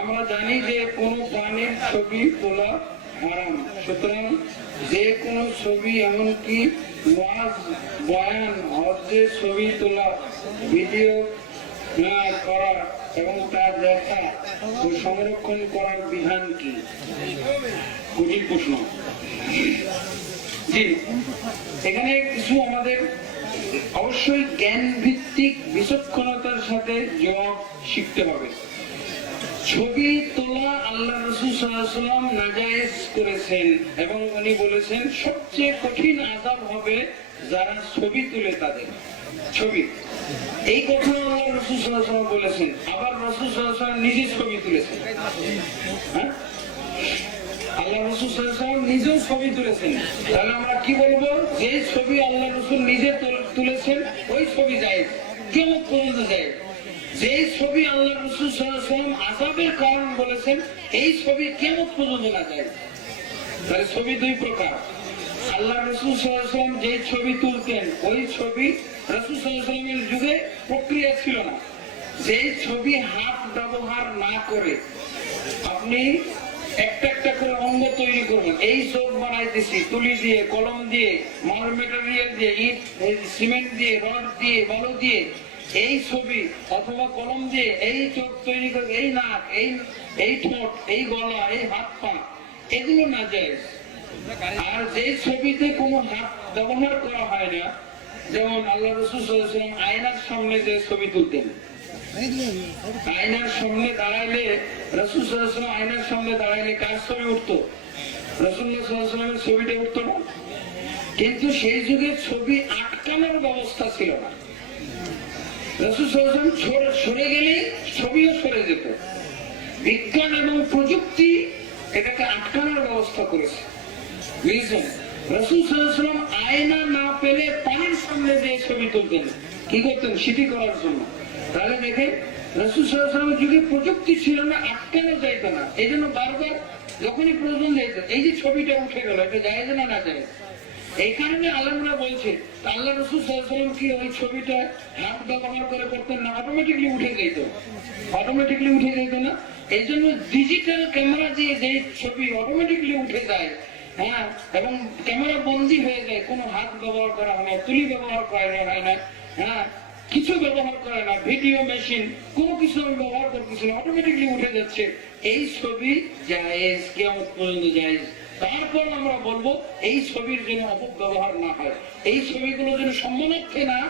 আমরা জানি যে কোনো প্রাণীর ছবি তোলা হারাম। সুতরাং যে কোনো ছবি, এমনকি বয়ান হজ্জের ছবি তোলা, ভিডিও করা এবং তার দেখা ও সংরক্ষণ করার বিধান কি? কঠিন প্রশ্ন। জি, এখানে কিছু আমাদের অবশ্যই জ্ঞান ভিত্তিক বিচক্ষণতার সাথে জবাব শিখতে হবে। ছবি তোলা আল্লাহ রসুল নাজায়েজ করেছেন এবং উনি বলেছেন, সবচেয়ে কঠিন আজাব হবে যারা ছবি তুলে তাদের। ছবি। এই কথা আল্লাহ রসুল সাল্লাম বলেছেন, আবার রসুল সাল্লাম নিজে ছবি তুলেছেন। হ্যাঁ? আল্লাহ রসুল সাল্লাম নিজেও ছবি তুলেছেন। তাহলে আমরা কি বলব? যে ছবি আল্লাহ রসুল নিজে তুল- তুলেছেন, ওই ছবি যায়। কেমন পর্যন্ত যায়। যে ছবি আল্লাহ রসুল সাল্লাম আজাবের কারণ বলেছেন, এই ছবি কেমন পর্যন্ত না যায়। তাহলে ছবি দুই প্রকার। আল্লাহ রসুল সাল্লাম যে ছবি তুলতেন, ওই ছবি রসুল সাল্লামের যুগে প্রক্রিয়া ছিল না। যে ছবি হাত ব্যবহার না করে আপনি একটা একটা করে অঙ্গ তৈরি করবেন। এই চোখ বানাইতেছি, তুলি দিয়ে, কলম দিয়ে, মাল মেটেরিয়াল দিয়ে, ইট সিমেন্ট দিয়ে, রড দিয়ে, বালু দিয়ে এই ছবি অথবা কলম দিয়ে এই চোখ তৈরি করে, এই নাক, এই এই ঠোঁট, এই গলা, এই হাত পা, এগুলো না যায়। আর যে ছবিতে কোনো হাত ব্যবহার করা হয় না, যেমন আল্লাহ রসুল আয়নার সামনে যে ছবি তুলতেন, আয়নার সামনে দাঁড়াইলে রসুল আয়নার সামনে দাঁড়াইলে কার ছবি উঠতো রসুল্লাহ সাল্লামের ছবিটা উঠতো না। কিন্তু সেই যুগে ছবি আটকানোর ব্যবস্থা ছিল না। সরে গেলেই ছবিও সরে যেত। বিজ্ঞান এবং প্রযুক্তি এটাকে আটকানোর ব্যবস্থা করেছে। কি তাহলে যুগে প্রযুক্তি ছিল না, আটকানো যাইত না। এই জন্য বারবার যখনই প্রয়োজন যাইত, এই যে ছবিটা উঠে গেল, এটা যায় না না যায় এই কারণে আলমরা বলছে, আল্লাহ রসুল কি ওই ছবিটা হাত ব্যবহার করে করতেন না অটোমেটিকলি উঠে যেত অটোমেটিকলি উঠে যেত না? এই জন্য ডিজিটাল ক্যামেরা দিয়ে যে ছবি অটোমেটিকলি উঠে যায় হ্যাঁ এবং ক্যামেরা বন্দি হয়ে যায়, কোনো হাত ব্যবহার করা হয় না, তুলি ব্যবহার করা হয় না হ্যাঁ কিছু ব্যবহার করে না, ভিডিও মেশিন, কোনো কিছু আমি ব্যবহার করতেছি না অটোমেটিকলি উঠে যাচ্ছে। এই ছবি জায়েজ কেমন পর্যন্ত জায়েজ। তারপর আমরা বলব, এই ছবির যেন অপব্যবহার না হয়। এই ছবিগুলো যেন সম্মানার্থে না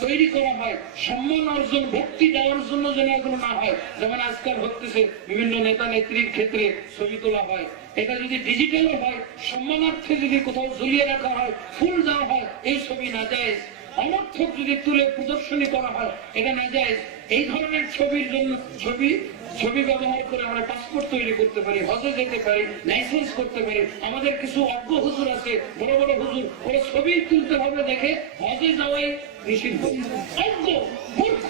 তৈরি করা হয়, সম্মান অর্জন, ভক্তি দেওয়ার জন্য যেন এগুলো না হয়। যেমন আজকাল হতেছে বিভিন্ন নেতা নেত্রীর ক্ষেত্রে ছবি তোলা হয়। এটা যদি ডিজিটাল হয়, সম্মানার্থে যদি কোথাও ঝুলিয়ে রাখা হয়, ফুল দেওয়া হয়, এই ছবি না যায় অনর্থক যদি তুলে প্রদর্শনী করা হয়। এটা না যায় এই ধরনের ছবির জন্য ছবি ছবি ব্যবহার করে আমরা পাসপোর্ট তৈরি করতে পারি, হজে যেতে পারি লাইসেন্স করতে পারি। আমাদের কিছু অজ্ঞ হুজুর আছে, বড় বড় হুজুর, ওরা ছবি তুলতে হবে দেখে হজে যাওয়াই নিষিদ্ধ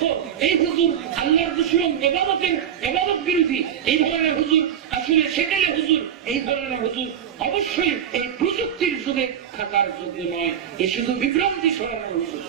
মূর্খ এই হুজুর আল্লাহর দুশ্মন এবাদতের এবাদত বিরোধী, এই ধরনের হুজুর, আসলে সেখানে হুজুর, এই ধরনের হুজুর অবশ্যই এই প্রযুক্তির যুগে থাকার যোগ্য নয়। এ শুধু বিভ্রান্তি সরানোর হুজুর